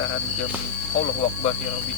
sekitaran jam Allahu Akbar ya Rabbi.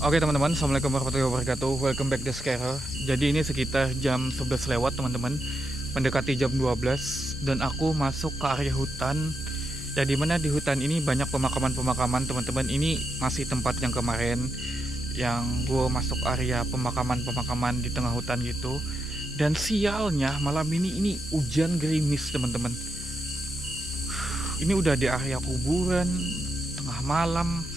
Oke teman-teman, assalamualaikum warahmatullahi wabarakatuh. Welcome back to Scarer. Jadi ini sekitar jam 11 lewat teman-teman, mendekati jam 12, dan aku masuk ke area hutan. Dan dimana di hutan ini banyak pemakaman-pemakaman teman-teman. Ini masih tempat yang kemarin yang gue masuk area pemakaman-pemakaman di tengah hutan gitu. Dan sialnya malam ini hujan gerimis teman-teman. Ini udah di area kuburan, tengah malam,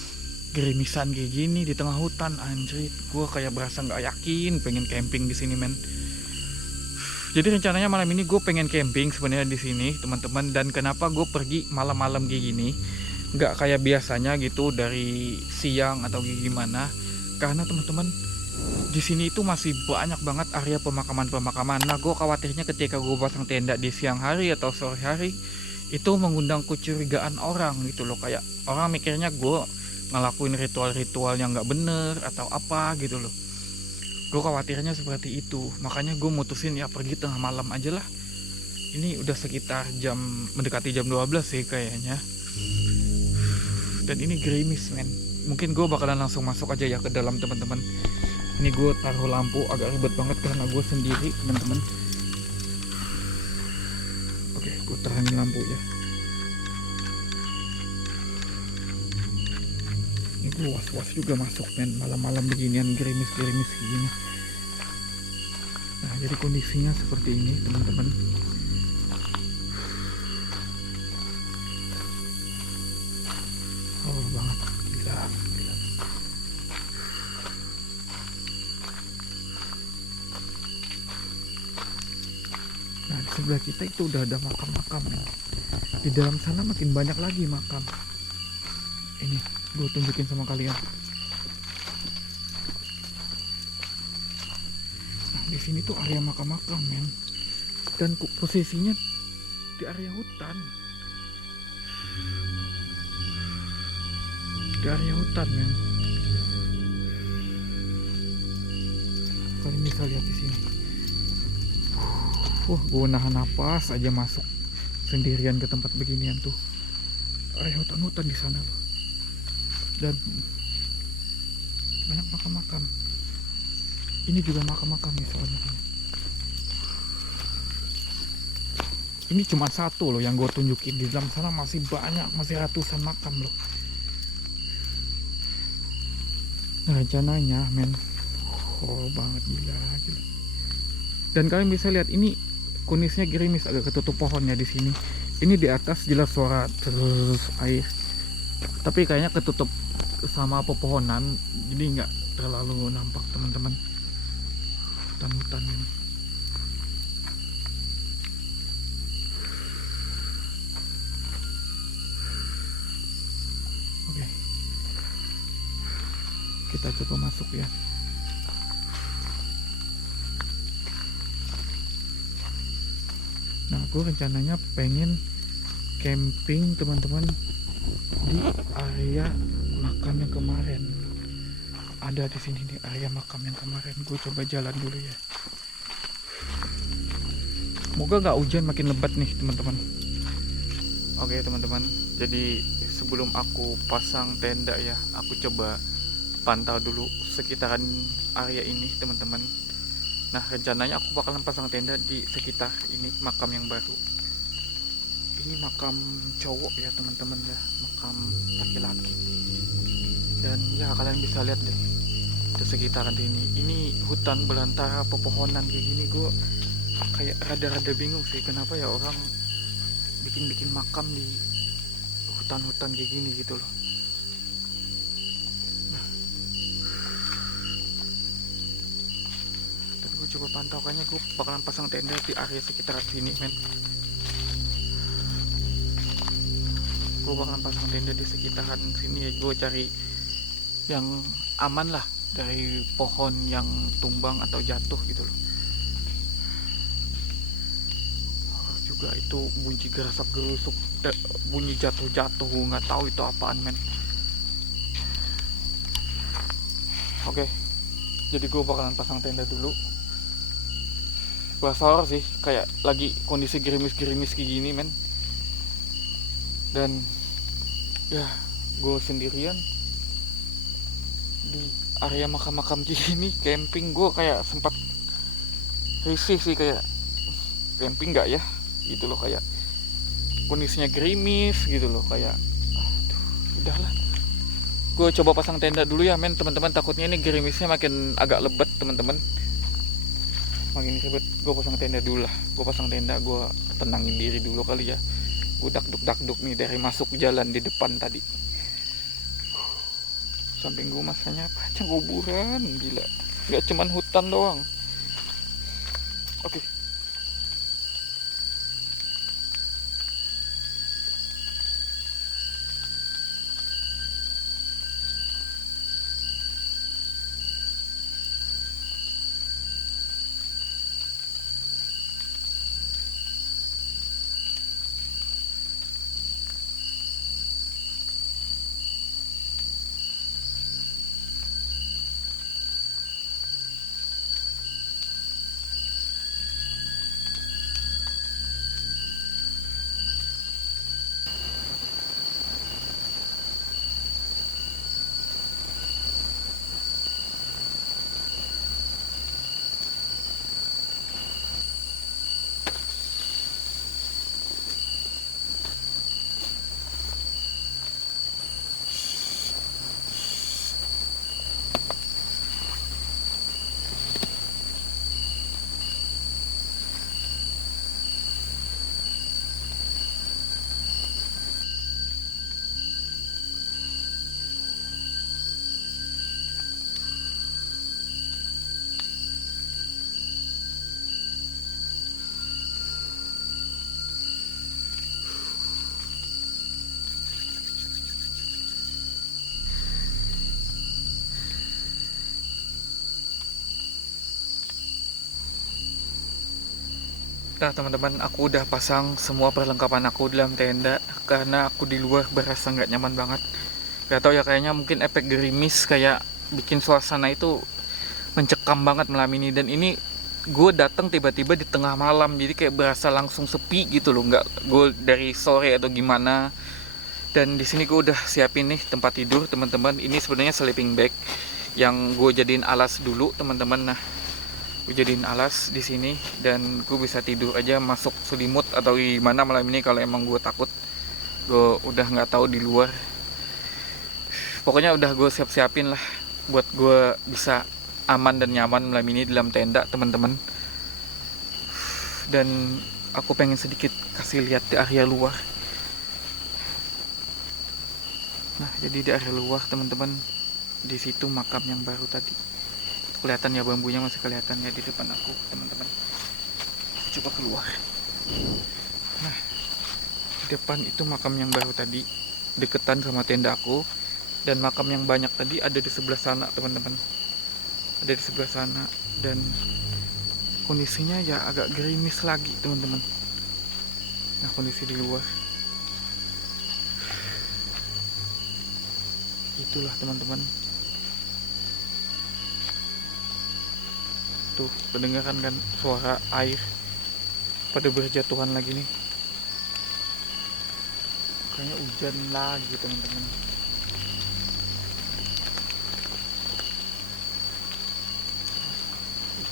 gerimisan kayak gini di tengah hutan, anjrit. Gue kayak berasa nggak yakin pengen camping di sini men. Jadi rencananya malam ini gue pengen camping sebenarnya di sini teman-teman. Dan kenapa gue pergi malam-malam kayak gini, nggak kayak biasanya gitu dari siang atau gimana? Karena teman-teman, di sini itu masih banyak banget area pemakaman-pemakaman. Nah gue khawatirnya ketika gue pasang tenda di siang hari atau sore hari, itu mengundang kecurigaan orang gitu loh. Kayak orang mikirnya gue ngelakuin ritual-ritual yang nggak bener atau apa gitu loh. Gue khawatirnya seperti itu, makanya gue mutusin ya pergi tengah malam aja lah. Ini udah sekitar mendekati jam 12 sih kayaknya. Dan ini gerimis men. Mungkin gue bakalan langsung masuk aja ya ke dalam teman-teman. Ini gue taruh lampu agak ribet banget karena gue sendiri teman-teman. Oke, gue terangin lampu ya. Gue was-was juga masuk men, malam-malam beginian gerimis-gerimis gini. Nah jadi kondisinya seperti ini teman-teman. Oh banget, gila. Nah di sebelah kita itu udah ada makam-makam men. Di dalam sana makin banyak lagi makam. Ini gue tunjukin sama kalian. Nah di sini tuh area makam-makam men, dan posisinya di area hutan. Di area hutan men. Kalian bisa lihat di sini. Gue nahan napas aja masuk sendirian ke tempat beginian tuh. Area hutan-hutan di sana loh. Dan banyak makam-makam. Ini juga makam-makam nih soalnya. Ini cuma satu loh yang gue tunjukin. Di dalam sana masih banyak, masih ratusan makam loh. Nah, rencananya men, banget gila. Dan kalian bisa lihat ini kondisinya gerimis, agak ketutup pohonnya di sini. Ini di atas jelas suara terus air, tapi kayaknya ketutup sama pepohonan, jadi nggak terlalu nampak teman-teman. Hutan-hutan ini. Oke, kita coba masuk ya. Nah, aku rencananya pengen camping teman-teman di area makam yang kemarin. Ada di sini nih area makam yang kemarin. Gue coba jalan dulu ya. Semoga nggak hujan makin lebat nih teman-teman. Oke teman-teman, jadi sebelum aku pasang tenda ya, aku coba pantau dulu sekitaran area ini teman-teman. Nah, rencananya aku bakalan pasang tenda di sekitar ini makam yang baru. Ini makam cowok ya teman-teman ya, makam laki-laki. Dan ya kalian bisa lihat deh di sekitaran ini. Ini hutan belantara pepohonan kayak gini, gue kayak rada-rada bingung sih kenapa ya orang bikin makam di hutan-hutan kayak gini gitu loh. Coba pantau, kayaknya gue bakalan pasang tenda di area sekitar sini men. Gue bakalan pasang tenda di sekitaran sini ya. Gue cari yang aman lah dari pohon yang tumbang atau jatuh gitu loh. Juga itu bunyi gerasak gerusuk, bunyi jatuh-jatuh, nggak tahu itu apaan men. Oke, jadi gue bakalan pasang tenda dulu. Basar sih, kayak lagi kondisi gerimis-gerimis kayak gini men. Dan ya gue sendirian di area makam-makam gini, camping. Gue kayak sempat risih sih, kayak camping nggak ya gitu loh, kayak kondisinya gerimis gitu loh, kayak aduh udahlah. Gue coba pasang tenda dulu ya men teman-teman, takutnya ini gerimisnya makin agak lebat teman-teman, makin ribet. Gue pasang tenda dulu lah, gue pasang tenda, gue tenangin diri dulu kali ya. Gue dakduk nih dari masuk jalan di depan tadi. Samping gue masanya panjang kuburan, gila. Gak cuman hutan doang. Oke. Nah teman-teman, aku udah pasang semua perlengkapan aku dalam tenda, karena aku di luar berasa nggak nyaman banget. Gak tau ya, kayaknya mungkin efek gerimis kayak bikin suasana itu mencekam banget malam ini. Dan ini gue datang tiba-tiba di tengah malam, jadi kayak berasa langsung sepi gitu loh, nggak gue dari sore atau gimana. Dan di sini gue udah siapin nih tempat tidur teman-teman. Ini sebenarnya sleeping bag yang gue jadiin alas dulu teman-teman. Nah, gue jadiin alas di sini dan gue bisa tidur aja masuk selimut atau gimana malam ini kalau emang gue takut. Gue udah nggak tahu di luar. Pokoknya udah gue siap-siapin lah buat gue bisa aman dan nyaman malam ini dalam tenda teman-teman. Dan aku pengen sedikit kasih lihat di area luar. Nah, jadi di area luar teman-teman, di situ makam yang baru tadi. Kelihatan ya, bambunya masih kelihatan ya di depan aku teman-teman. Coba keluar. Nah, di depan itu makam yang baru tadi, deketan sama tenda aku. Dan makam yang banyak tadi ada di sebelah sana teman-teman. Ada di sebelah sana dan kondisinya ya agak gerimis lagi teman-teman. Nah, kondisi di luar itulah teman-teman. Tuh, kedengaran kan suara air pada berjatuhan lagi nih. Kayaknya hujan lagi teman-teman.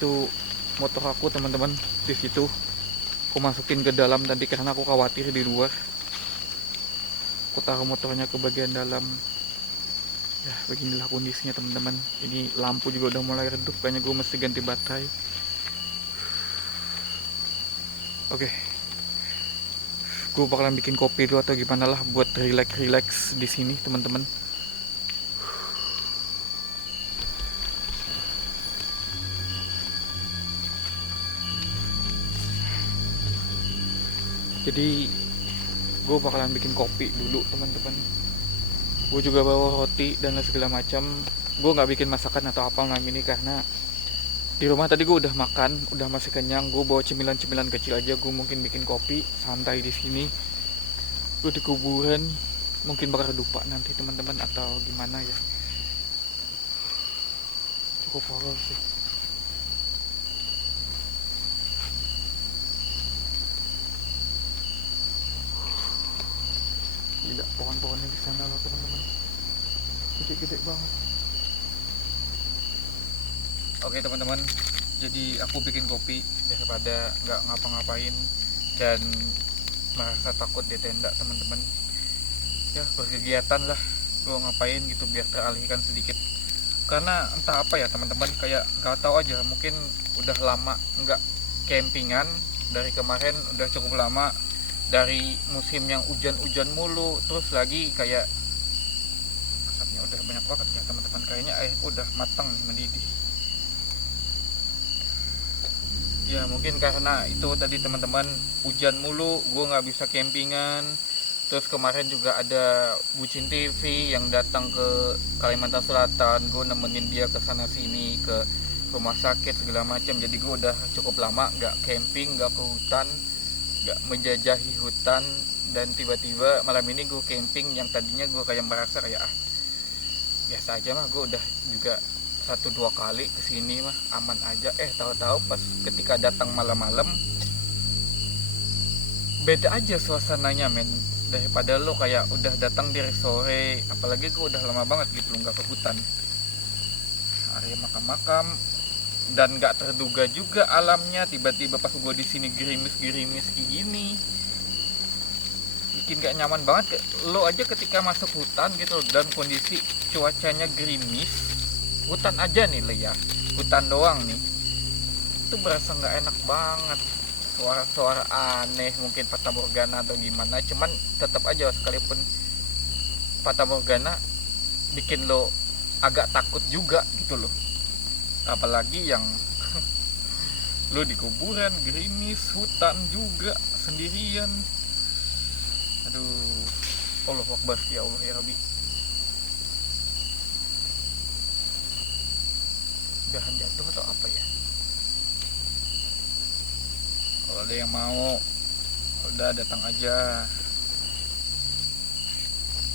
Itu motor aku teman-teman di situ. Aku masukin ke dalam tadi karena aku khawatir di luar. Aku taruh motornya ke bagian dalam. Ya, beginilah kondisinya teman-teman. Ini lampu juga udah mulai redup. Kayaknya gue mesti ganti baterai. Oke. Gue bakalan bikin kopi dulu atau gimana lah buat relax di sini teman-teman. Jadi gue bakalan bikin kopi dulu teman-teman. Gue juga bawa roti dan segala macam. Gue nggak bikin masakan atau apa malam ini karena di rumah tadi gue udah makan, udah masih kenyang. Gue bawa cemilan-cemilan kecil aja. Gue mungkin bikin kopi santai di sini. Gue di kuburan, mungkin bakal lupa nanti teman-teman atau gimana ya. Cukup horor sih. Gila, pohon-pohonnya di sana loh teman-teman. Gede-gede banget. Oke teman-teman, jadi aku bikin kopi daripada nggak ngapa-ngapain dan merasa takut di tenda teman-teman. Ya, berkegiatan lah, gue ngapain gitu biar teralihkan sedikit. Karena entah apa ya teman-teman, kayak nggak tahu aja, mungkin udah lama nggak campingan. Dari kemarin udah cukup lama, dari musim yang hujan-hujan mulu, terus lagi kayak asapnya udah banyak banget ya teman-teman. Kayaknya air udah matang mendidih. Ya mungkin karena itu tadi teman-teman, hujan mulu, gue nggak bisa campingan. Terus kemarin juga ada Bucin TV yang datang ke Kalimantan Selatan. Gue nemenin dia ke sana sini, ke rumah sakit segala macam. Jadi gue udah cukup lama nggak camping, nggak ke hutan, nggak menjajahi hutan. Dan tiba-tiba malam ini gue camping yang tadinya gue kayak merasa kayak biasa aja mah, gue udah juga 1-2 kali kesini mah aman aja. Tahu-tahu pas ketika datang malam-malam beda aja suasananya men, daripada lo kayak udah datang dari sore. Apalagi gue udah lama banget gitu nggak ke hutan, area makam-makam, dan nggak terduga juga alamnya. Tiba-tiba pas gue di sini gerimis kayak gini, bikin gak nyaman banget. Lo aja ketika masuk hutan gitu dan kondisi cuacanya gerimis, hutan aja nih lo ya, hutan doang nih, itu berasa nggak enak banget. Suara-suara aneh, mungkin fata morgana atau gimana, cuman tetap aja sekalipun fata morgana bikin lo agak takut juga gitu loh. Apalagi yang lo di kuburan, gerimis, hutan juga, sendirian. Aduh, Allahu Akbar, ya Allah ya Rabbi. Dahan jatuh atau apa ya? Kalau ada yang mau, udah datang aja.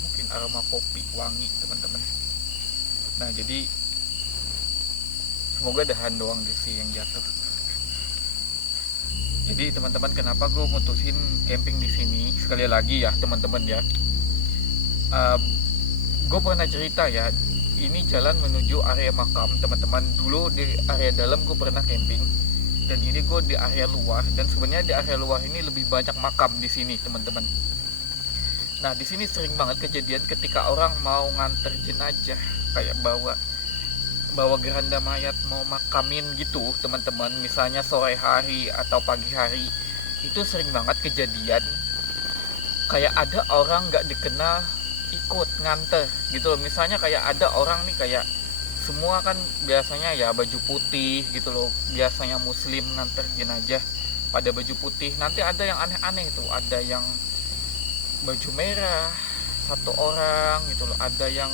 Mungkin aroma kopi wangi teman-teman. Nah jadi semoga dahan doang sih yang jatuh. Jadi teman-teman, kenapa gue mutusin camping di sini? Sekali lagi ya teman-teman ya, gue pernah cerita ya ini jalan menuju area makam teman-teman. Dulu di area dalam gue pernah camping, dan ini gue di area luar. Dan sebenarnya di area luar ini lebih banyak makam di sini teman-teman. Nah di sini sering banget kejadian ketika orang mau nganter jenazah, kayak bawa geranda mayat mau makamin gitu teman-teman, misalnya sore hari atau pagi hari, itu sering banget kejadian kayak ada orang nggak dikenal ikut nganter gitu loh. Misalnya kayak ada orang nih, kayak semua kan biasanya ya baju putih gitu loh, biasanya muslim nganter jenazah pada baju putih. Nanti ada yang aneh-aneh tuh, ada yang baju merah satu orang gitu loh, ada yang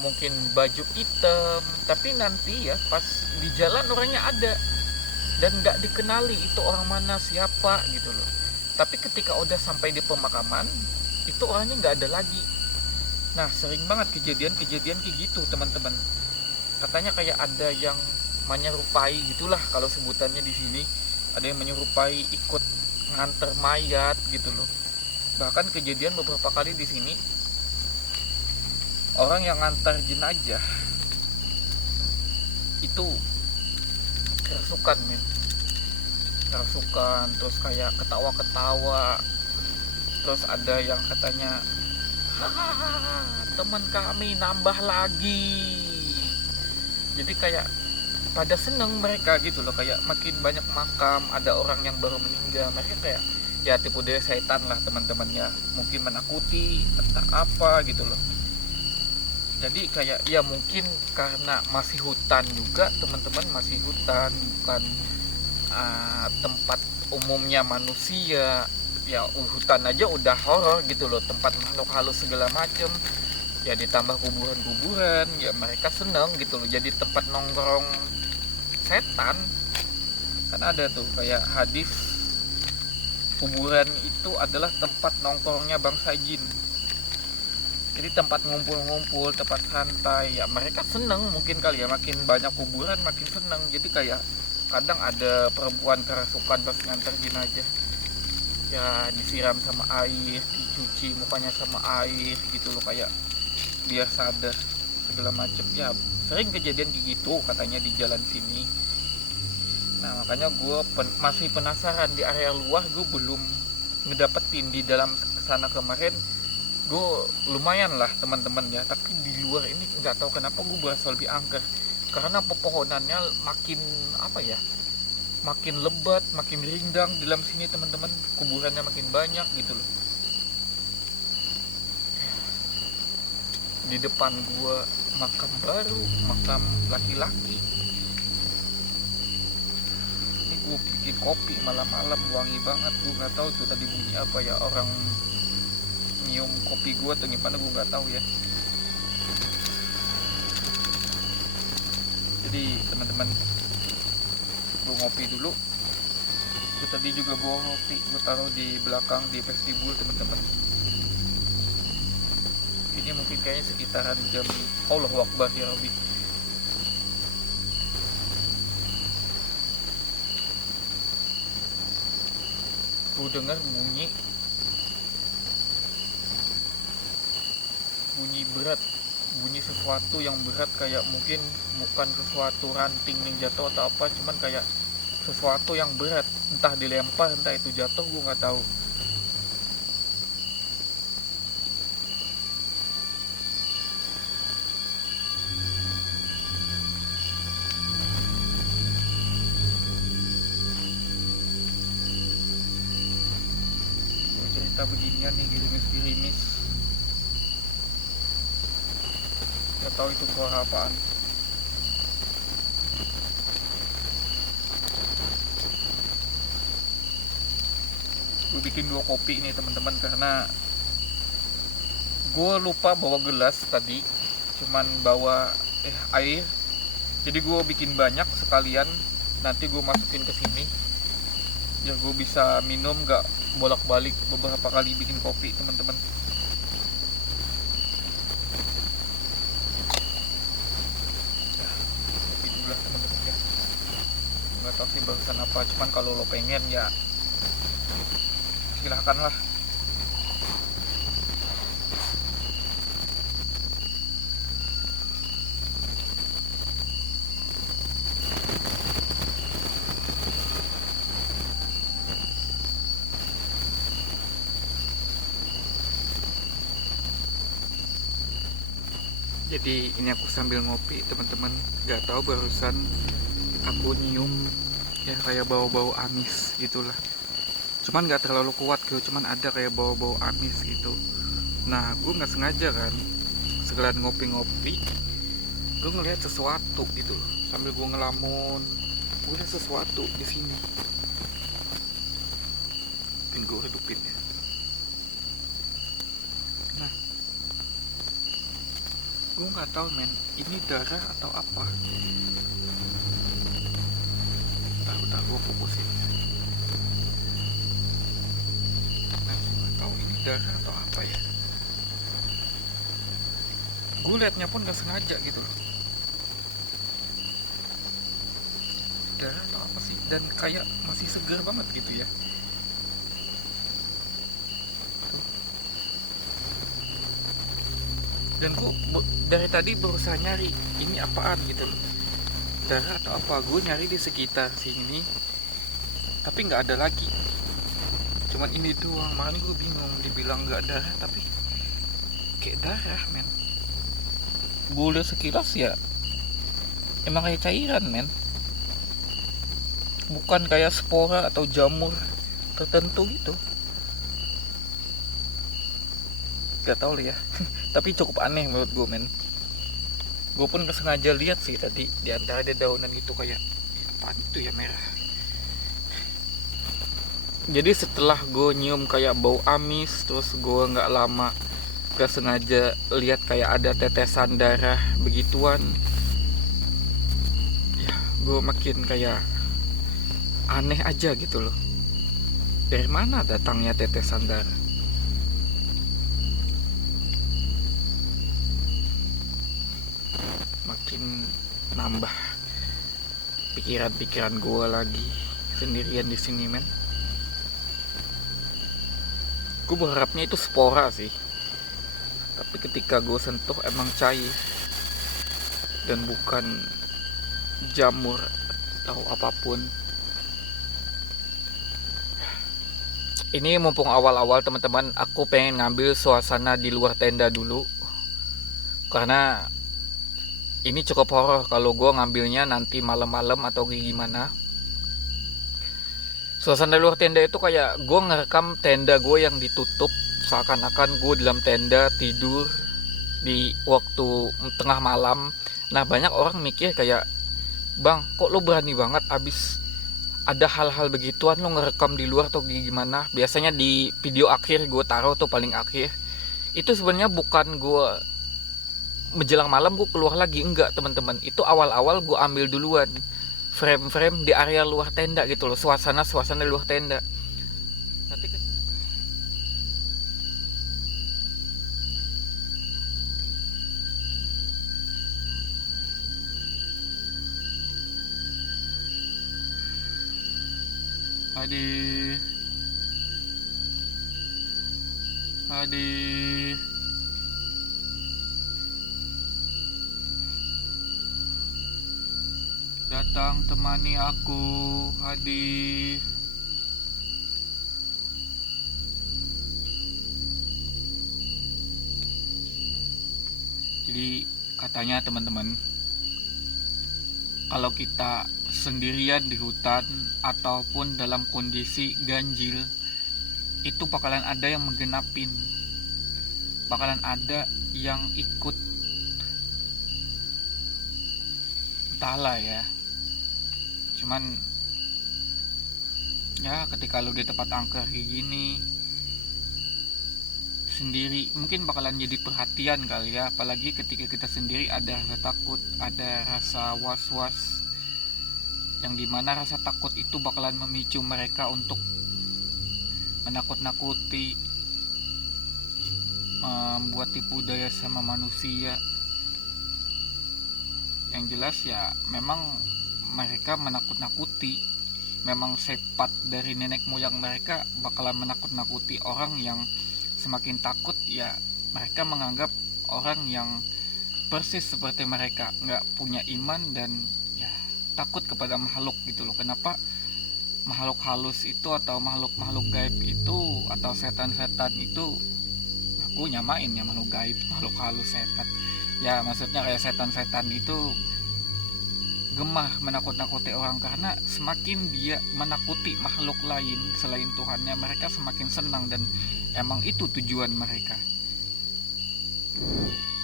mungkin baju hitam, tapi nanti ya pas di jalan orangnya ada dan nggak dikenali itu orang mana siapa gitu loh. Tapi ketika udah sampai di pemakaman itu orangnya nggak ada lagi. Nah sering banget kejadian kayak gitu teman-teman. Katanya kayak ada yang menyerupai gitulah kalau sebutannya di sini, ada yang menyerupai ikut nganter mayat gitu loh. Bahkan kejadian beberapa kali di sini orang yang ngantar jenazah itu kerasukan kerasukan, terus kayak ketawa-ketawa, terus ada yang katanya hahaha teman kami nambah lagi. Jadi kayak pada seneng mereka gitu loh, kayak makin banyak makam, ada orang yang baru meninggal, mereka kayak ya tipu daya setan lah teman-temannya, mungkin menakuti entah apa gitu loh. Jadi kayak ya mungkin karena masih hutan juga teman-teman, masih hutan, bukan tempat umumnya manusia. Ya hutan aja udah horor gitu loh, tempat makhluk halus segala macem, ya ditambah kuburan-kuburan, ya mereka seneng gitu loh jadi tempat nongkrong setan. Kan ada tuh kayak hadis, kuburan itu adalah tempat nongkrongnya bangsa jin. Jadi tempat ngumpul-ngumpul, tempat santai, ya mereka seneng mungkin kali ya, makin banyak kuburan makin seneng. Jadi kayak kadang ada perempuan kerasukan pas nganter jenazah, ya disiram sama air, dicuci mukanya sama air gitu loh, kayak biar sadar segala macem. Ya sering kejadian kayak gitu katanya di jalan sini. Nah makanya gue masih penasaran, di area luar gue belum ngedapetin. Di dalam sana kemarin gue lumayan lah teman-teman ya, tapi di luar ini nggak tahu kenapa gue berasa lebih angker, karena pepohonannya makin apa ya, makin lebat, makin rindang di dalam sini teman-teman, kuburannya makin banyak gitu loh. Di depan gue makam baru, makam laki-laki. Ini gue bikin kopi malam-malam, wangi banget. Gue nggak tahu tuh tadi bunyi apa ya, orang nyium kopi gue atau gimana, gue nggak tahu ya. Jadi teman-teman, gue ngopi dulu. Gue tadi juga bawa ngopi, gue taruh di belakang di vestibul teman-teman. Ini mungkin kayaknya sekitaran jam Allahu Akbar ya Rabbi. Gue dengar bunyi berat, bunyi sesuatu yang berat, kayak mungkin bukan sesuatu ranting yang jatuh atau apa, cuman kayak sesuatu yang berat, entah dilempar entah itu jatuh, gue nggak tahu. Gue cerita beginian nih, gerimis-gerimis, nggak tahu itu suara apaan. Gue bikin 2 kopi nih teman-teman, karena gue lupa bawa gelas tadi, cuman bawa air. Jadi gue bikin banyak sekalian, nanti gue masukin ke sini ya, gue bisa minum gak bolak-balik beberapa kali bikin kopi teman-teman. Kopi dulu lah teman-teman ya, nggak tahu sih barusan apa, cuman kalau lo pengen ya silahkan lah. Jadi ini aku sambil ngopi teman-teman. Gak tahu barusan aku nyium ya kayak bau-bau amis gitulah. Cuman gak terlalu kuat gitu, cuman ada kayak bau-bau amis gitu. Nah gue nggak sengaja kan, sekalian ngopi-ngopi, gue ngeliat sesuatu gitu loh. Sambil gue ngelamun, gue liat sesuatu di sini. Mungkin gue redupin ya. Nah, gue nggak tahu men, ini darah atau apa. Bentar gue fokusin. Nah, gue nggak tahu ini darah atau apa ya. Gue liatnya pun nggak sengaja gitu loh. Darah atau apa sih? Dan kayak masih segar banget gitu ya. Dan gue dari tadi berusaha nyari ini apaan gitu loh, darah atau apa. Gue nyari di sekitar sini tapi nggak ada lagi, cuman ini doang. Makanya gue bingung, dibilang nggak darah tapi kayak darah men. Gue lihat sekilas ya emang kayak cairan men, bukan kayak spora atau jamur tertentu gitu. Gak tau lah ya tapi cukup aneh menurut gue men. Gue pun kesengaja lihat sih tadi di antara ada daunan itu kayak apaan itu ya, merah. Jadi setelah gue nyium kayak bau amis, terus gue nggak lama gak sengaja lihat kayak ada tetesan darah begituan, ya gue makin kayak aneh aja gitu loh. Dari mana datangnya tetesan darah? Makin nambah pikiran-pikiran gue lagi sendirian di sini men. Gue berharapnya itu spora sih, tapi ketika gue sentuh emang cair dan bukan jamur atau apapun. Ini mumpung awal-awal teman-teman, aku pengen ngambil suasana di luar tenda dulu, karena ini cukup horor kalau gue ngambilnya nanti malam-malam atau gimana. Suasana luar tenda itu kayak gue ngerekam tenda gue yang ditutup, seakan-akan gue dalam tenda tidur di waktu tengah malam. Nah banyak orang mikir kayak, bang kok lo berani banget abis ada hal-hal begituan lo ngerekam di luar atau gimana. Biasanya di video akhir gue taruh tuh paling akhir. Itu sebenarnya bukan gue menjelang malam gue keluar lagi, enggak teman-teman. Itu awal-awal gue ambil duluan frame-frame di area luar tenda gitu loh, suasana luar tenda. Nanti Adi datang temani aku, Adi. Jadi katanya teman-teman, kalau kita sendirian di hutan ataupun dalam kondisi ganjil, itu bakalan ada yang menggenapin, bakalan ada yang ikut, entahlah ya. Cuman ya ketika lu di tempat angker kayak gini sendiri, mungkin bakalan jadi perhatian kali ya. Apalagi ketika kita sendiri ada rasa takut, ada rasa was-was, yang dimana rasa takut itu bakalan memicu mereka untuk menakut-nakuti, membuat tipu daya sama manusia. Yang jelas ya memang mereka menakut-nakuti, memang sepat dari nenek moyang mereka bakalan menakut-nakuti orang yang semakin takut ya mereka menganggap orang yang persis seperti mereka, nggak punya iman dan ya takut kepada makhluk gitu loh. Kenapa makhluk halus itu atau makhluk-makhluk gaib itu atau setan-setan itu, aku nyamain ya makhluk gaib, makhluk halus, setan. Ya maksudnya kayak setan-setan itu gemah menakut-nakuti orang, karena semakin dia menakuti makhluk lain selain Tuhannya, mereka semakin senang, dan emang itu tujuan mereka.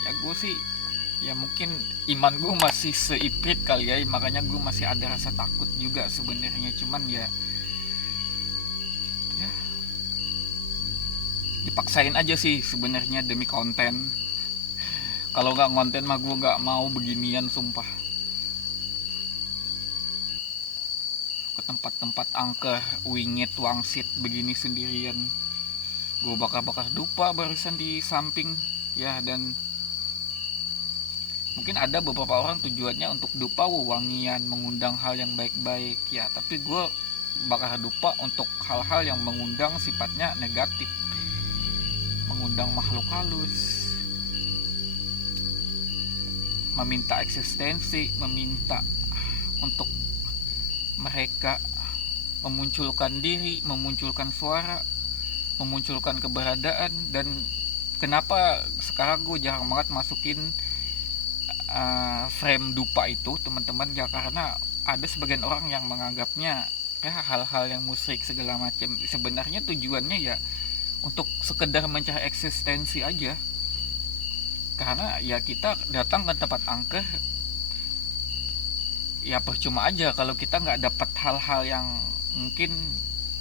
Ya gue sih, ya mungkin iman gue masih seiprit kali ya, makanya gue masih ada rasa takut juga sebenarnya. Cuman ya, ya dipaksain aja sih sebenarnya demi konten. Kalau nggak konten mah gue nggak mau beginian, sumpah. Ke tempat-tempat angker, wingit, wangsit begini sendirian. Gue bakar-bakar dupa barusan di samping. Ya, dan mungkin ada beberapa orang tujuannya untuk dupa wangian, mengundang hal yang baik-baik. Ya, tapi gue bakar dupa untuk hal-hal yang mengundang sifatnya negatif, mengundang makhluk halus, meminta eksistensi, meminta untuk mereka memunculkan diri, memunculkan suara, memunculkan keberadaan. Dan kenapa sekarang gue jarang banget masukin frame dupa itu, teman-teman, ya karena ada sebagian orang yang menganggapnya ya hal-hal yang musik segala macam. Sebenarnya tujuannya ya untuk sekedar mencari eksistensi aja, karena ya kita datang ke tempat angker ya percuma aja kalau kita nggak dapat hal-hal yang mungkin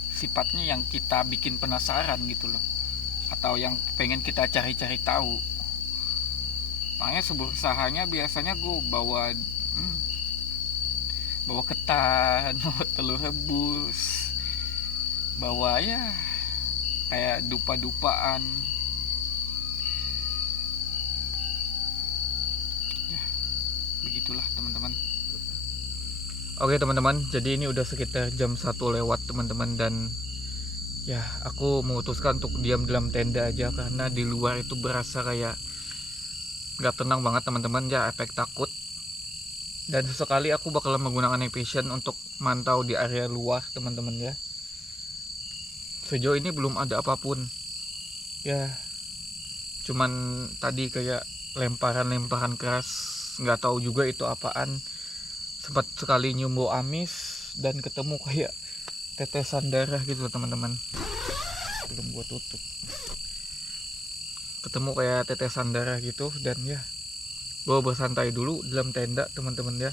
sifatnya yang kita bikin penasaran gitu loh, atau yang pengen kita cari-cari tahu. Makanya usahanya biasanya gue bawa ketan, bawa telur rebus, bawa ya kayak dupa-dupaan. Ya, begitulah teman-teman. Oke teman-teman, jadi ini udah sekitar jam 1 lewat teman-teman, dan ya aku memutuskan untuk diam dalam tenda aja karena di luar itu berasa kayak nggak tenang banget teman-teman, ya efek takut. Dan sesekali aku bakalan menggunakan night vision untuk mantau di area luar teman-teman ya. Sejauh ini belum ada apapun ya, cuman tadi kayak lemparan-lemparan keras, nggak tahu juga itu apaan. Sempat sekali nyumbu amis dan ketemu kayak tetesan darah gitu teman-teman. Belum gua tutup, ketemu kayak tetesan darah gitu. Dan ya gua bersantai dulu dalam tenda teman-teman ya.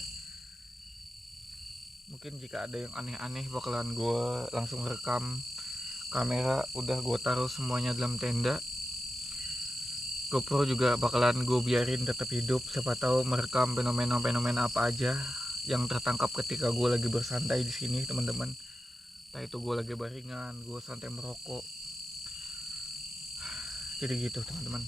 Mungkin jika ada yang aneh-aneh bakalan gua langsung rekam. Kamera udah gua taruh semuanya dalam tenda. GoPro juga bakalan gue biarin tetap hidup, siapa tahu merekam fenomena-fenomena apa aja yang tertangkap ketika gue lagi bersantai di sini teman-teman. Entah itu gue lagi baringan, gue santai merokok, jadi gitu teman-teman.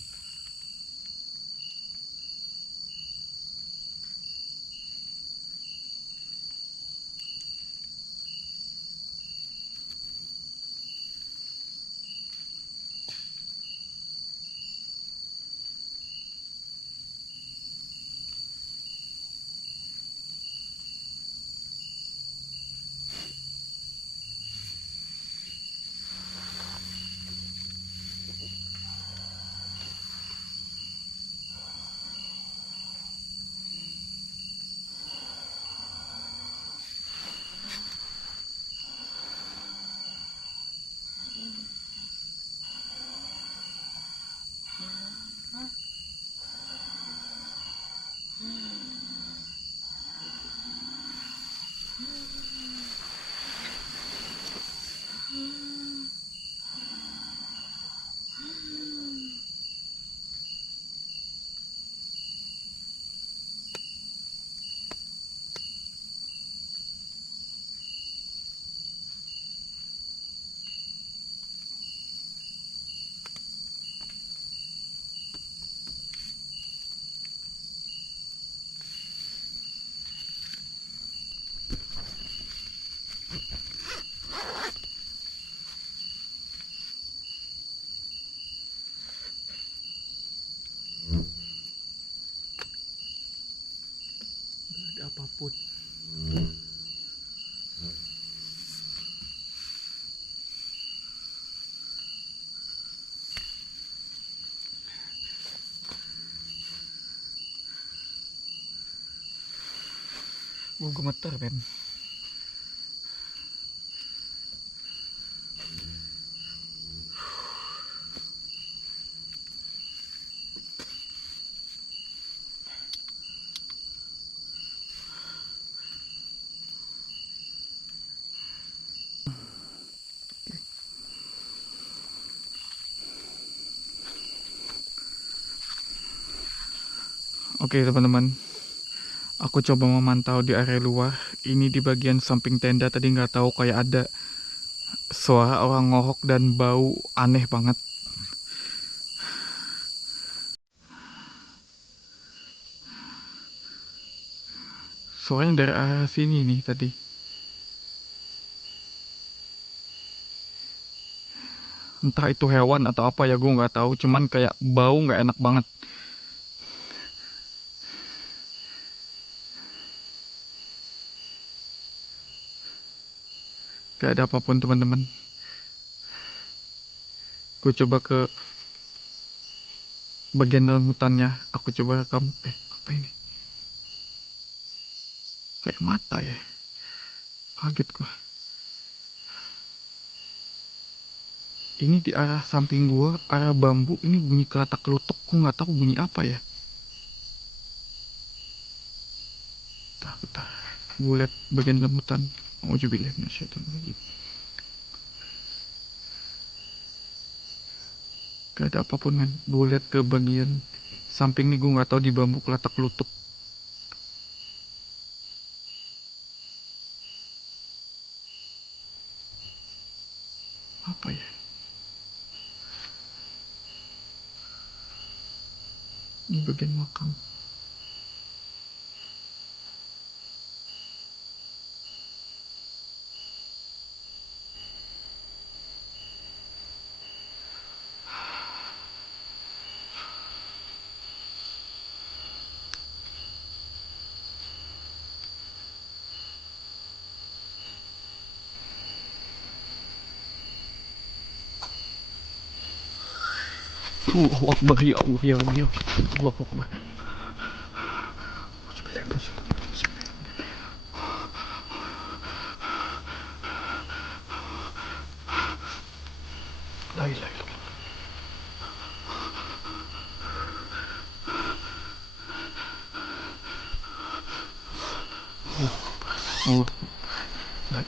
Gak ada apapun. Gue gemeter men. Oke teman-teman, aku coba memantau di area luar. Ini di bagian samping tenda tadi nggak tahu kayak ada suara orang ngorok dan bau aneh banget. Suaranya dari arah sini nih tadi. Entah itu hewan atau apa ya, gue nggak tahu. Cuman kayak bau nggak enak banget. Gak ada apapun teman-teman. Gue coba ke bagian dalam hutannya. Aku coba rekam. Apa ini? Kayak mata ya. Kaget gue. Ini di arah samping gua, arah bambu. Ini bunyi kelatak kelutuk. Gue nggak tahu bunyi apa ya. Bentar. Gue lihat bagian dalam hutan. Auzubillah minasyaitonir rajim. Gak ada apapun men. Gue lihat ke bagian samping nih, gue nggak tahu di bambu kelatak kelutuk. Apa ya? Ini bagian makam. Allahu Akbar ya Allah ya Allah ya Allah. Allahu Akbar. La ilaha illallah. Allah. La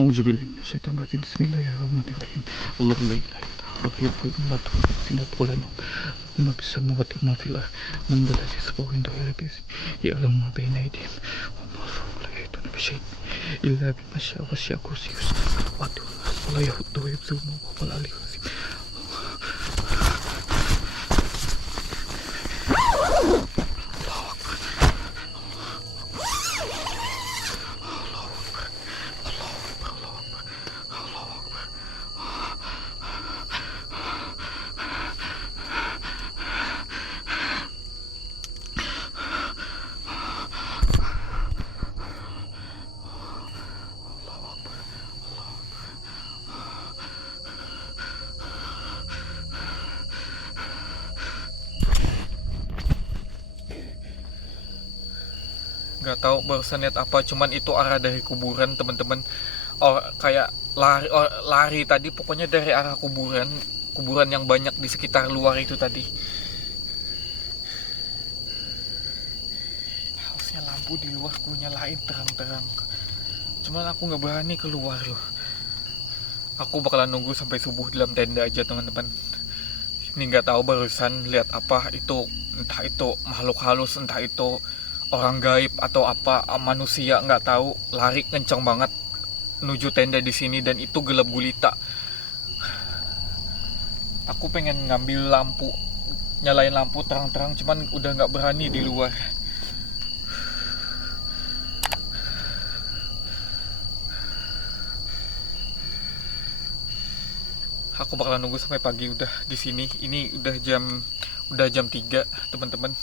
Auzubillahi minasyaitonir rajim. Bismillahirrahmanirrahim. Allah la ilaha illallah. Yuqim la tuqina qulana. Ma bisamawati ma fil ardh. Man dal ladzi yasba'u indahu ghaibi ya'lamu ma bayna aydihim wa ma khalfahum la yuhituna bi syai'in illa bima syaa wa wasi'a kursiyyuhu samawati wal ardh wa la yahuduhu hifdhuhuma wa huwal 'aliyyul 'azim. Nggak tahu barusan lihat apa, cuman itu arah dari kuburan teman-teman. Kayak lari tadi, pokoknya dari arah kuburan yang banyak di sekitar luar itu tadi. Harusnya lampu di luar gue nyalain terang-terang, cuman aku nggak berani keluar loh. Aku bakalan nunggu sampai subuh dalam tenda aja teman-teman. Ini nggak tahu barusan lihat apa itu, entah itu makhluk halus, entah itu orang gaib atau apa, manusia nggak tahu. Lari kencang banget menuju tenda di sini dan itu gelap gulita. Aku pengen ngambil lampu, nyalain lampu terang-terang, cuman udah nggak berani di luar. Aku bakalan nunggu sampai pagi udah di sini. Ini udah jam 3 teman-teman.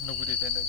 Nunggu di tenda.